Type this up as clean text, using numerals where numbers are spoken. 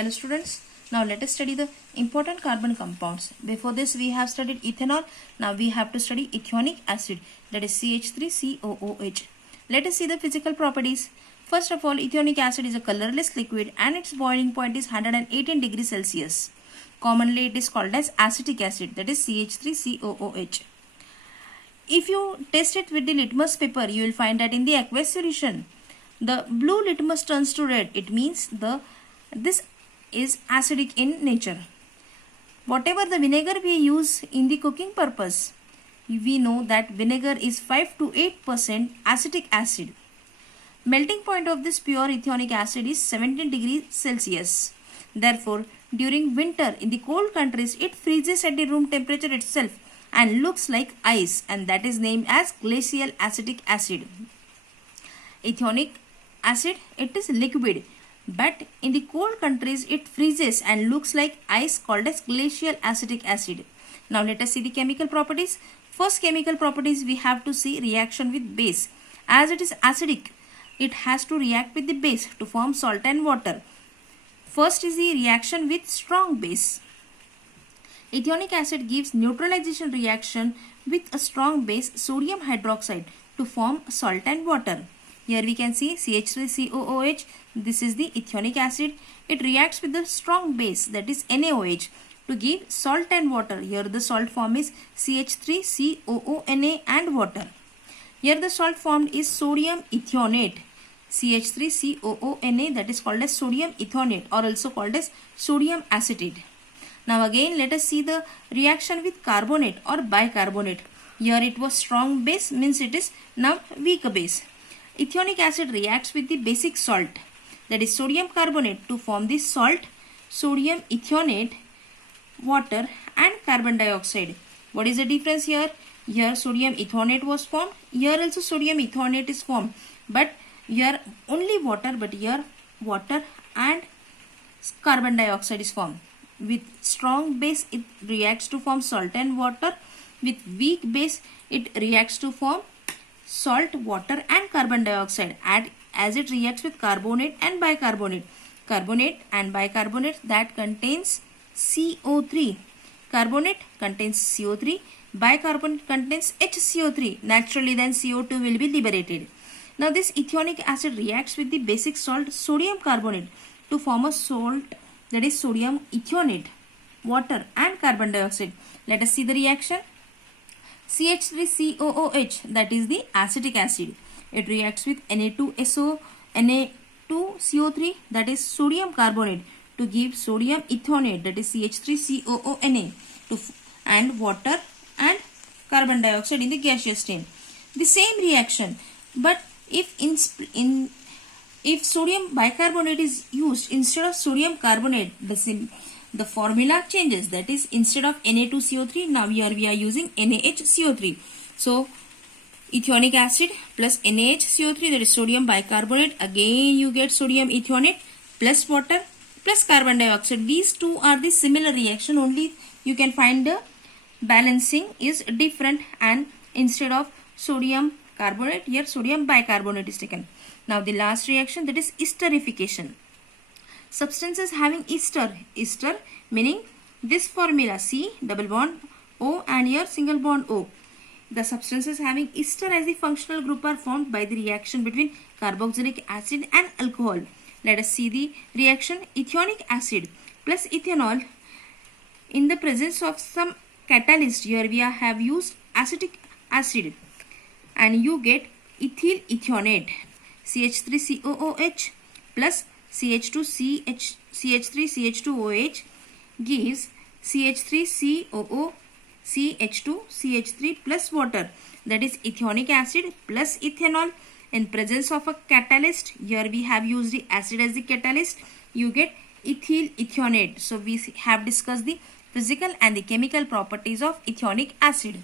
Hello students, now let us study the important carbon compounds. Before this we have studied ethanol, now we have to study ethanoic acid, that is CH3COOH. Let us see the physical properties. First of all, ethanoic acid is a colorless liquid and its boiling point is 118 degrees Celsius. Commonly it is called as acetic acid, that is CH3COOH. If you test it with the litmus paper, you will find that in the aqueous solution, the blue litmus turns to red. It means this is acidic in nature. Whatever the vinegar we use in the cooking purpose, we know that vinegar is 5 to 8% acetic acid. Melting point of this pure ethanoic acid is 17 degrees Celsius. Therefore, during winter in the cold countries, it freezes at the room temperature itself and looks like ice, and that is named as glacial acetic acid. Ethanoic acid, it is liquid, but in the cold countries it freezes and looks like ice, called as glacial acetic acid. Now let us see the chemical properties. First chemical properties, we have to see reaction with base. As it is acidic, it has to react with the base to form salt and water. First is the reaction with strong base. Ethanoic acid gives neutralization reaction with a strong base, sodium hydroxide, to form salt and water. Here we can see CH3COOH. This is the ethanoic acid. It reacts with the strong base, that is NaOH, to give salt and water. Here the salt form is CH3COONA and water. Here the salt formed is sodium ethionate, CH3COONA, that is called as sodium ethionate or also called as sodium acetate. Now again let us see the reaction with carbonate or bicarbonate. Here it was strong base, means it is now weak base. Ethanoic acid reacts with the basic salt, that is sodium carbonate, to form the salt, sodium ethionate, water and carbon dioxide. What is the difference here? Here sodium ethionate was formed, here also sodium ethionate is formed, but here only water, but here water and carbon dioxide is formed. With strong base it reacts to form salt and water. With weak base it reacts to form salt, water and carbon dioxide, and as it reacts with carbonate and bicarbonate. Carbonate and bicarbonate that contains CO3. Carbonate contains CO3, bicarbonate contains HCO3. Naturally then CO2 will be liberated. Now this ethanoic acid reacts with the basic salt sodium carbonate to form a salt, that is sodium ethionate, water and carbon dioxide. Let us see the reaction. CH3COOH, that is the acetic acid. It reacts with Na2CO3, that is sodium carbonate, to give sodium ethionate, that is CH3COONA, and water and carbon dioxide in the gaseous state. The same reaction, but if sodium bicarbonate is used instead of sodium carbonate, the formula changes. That is, instead of Na2CO3, now here we are using NaHCO3. So ethanoic acid plus NaHCO3, that is sodium bicarbonate. Again you get sodium ethionate plus water plus carbon dioxide. These two are the similar reaction, only you can find the balancing is different, and instead of sodium carbonate, here sodium bicarbonate is taken. Now the last reaction, that is esterification. Substances having ester meaning this formula C double bond O and here single bond O. The substances having ester as the functional group are formed by the reaction between carboxylic acid and alcohol. Let us see the reaction. Ethanoic acid plus ethanol in the presence of some catalyst. Here we have used acetic acid, and you get ethyl ethionate, CH3COOH plus CH3CH2OH gives CH3COO CH2CH3 plus water, that is ethanoic acid plus ethanol in presence of a catalyst. Here we have used the acid as the catalyst, you get ethyl ethionate. So we have discussed the physical and the chemical properties of ethanoic acid.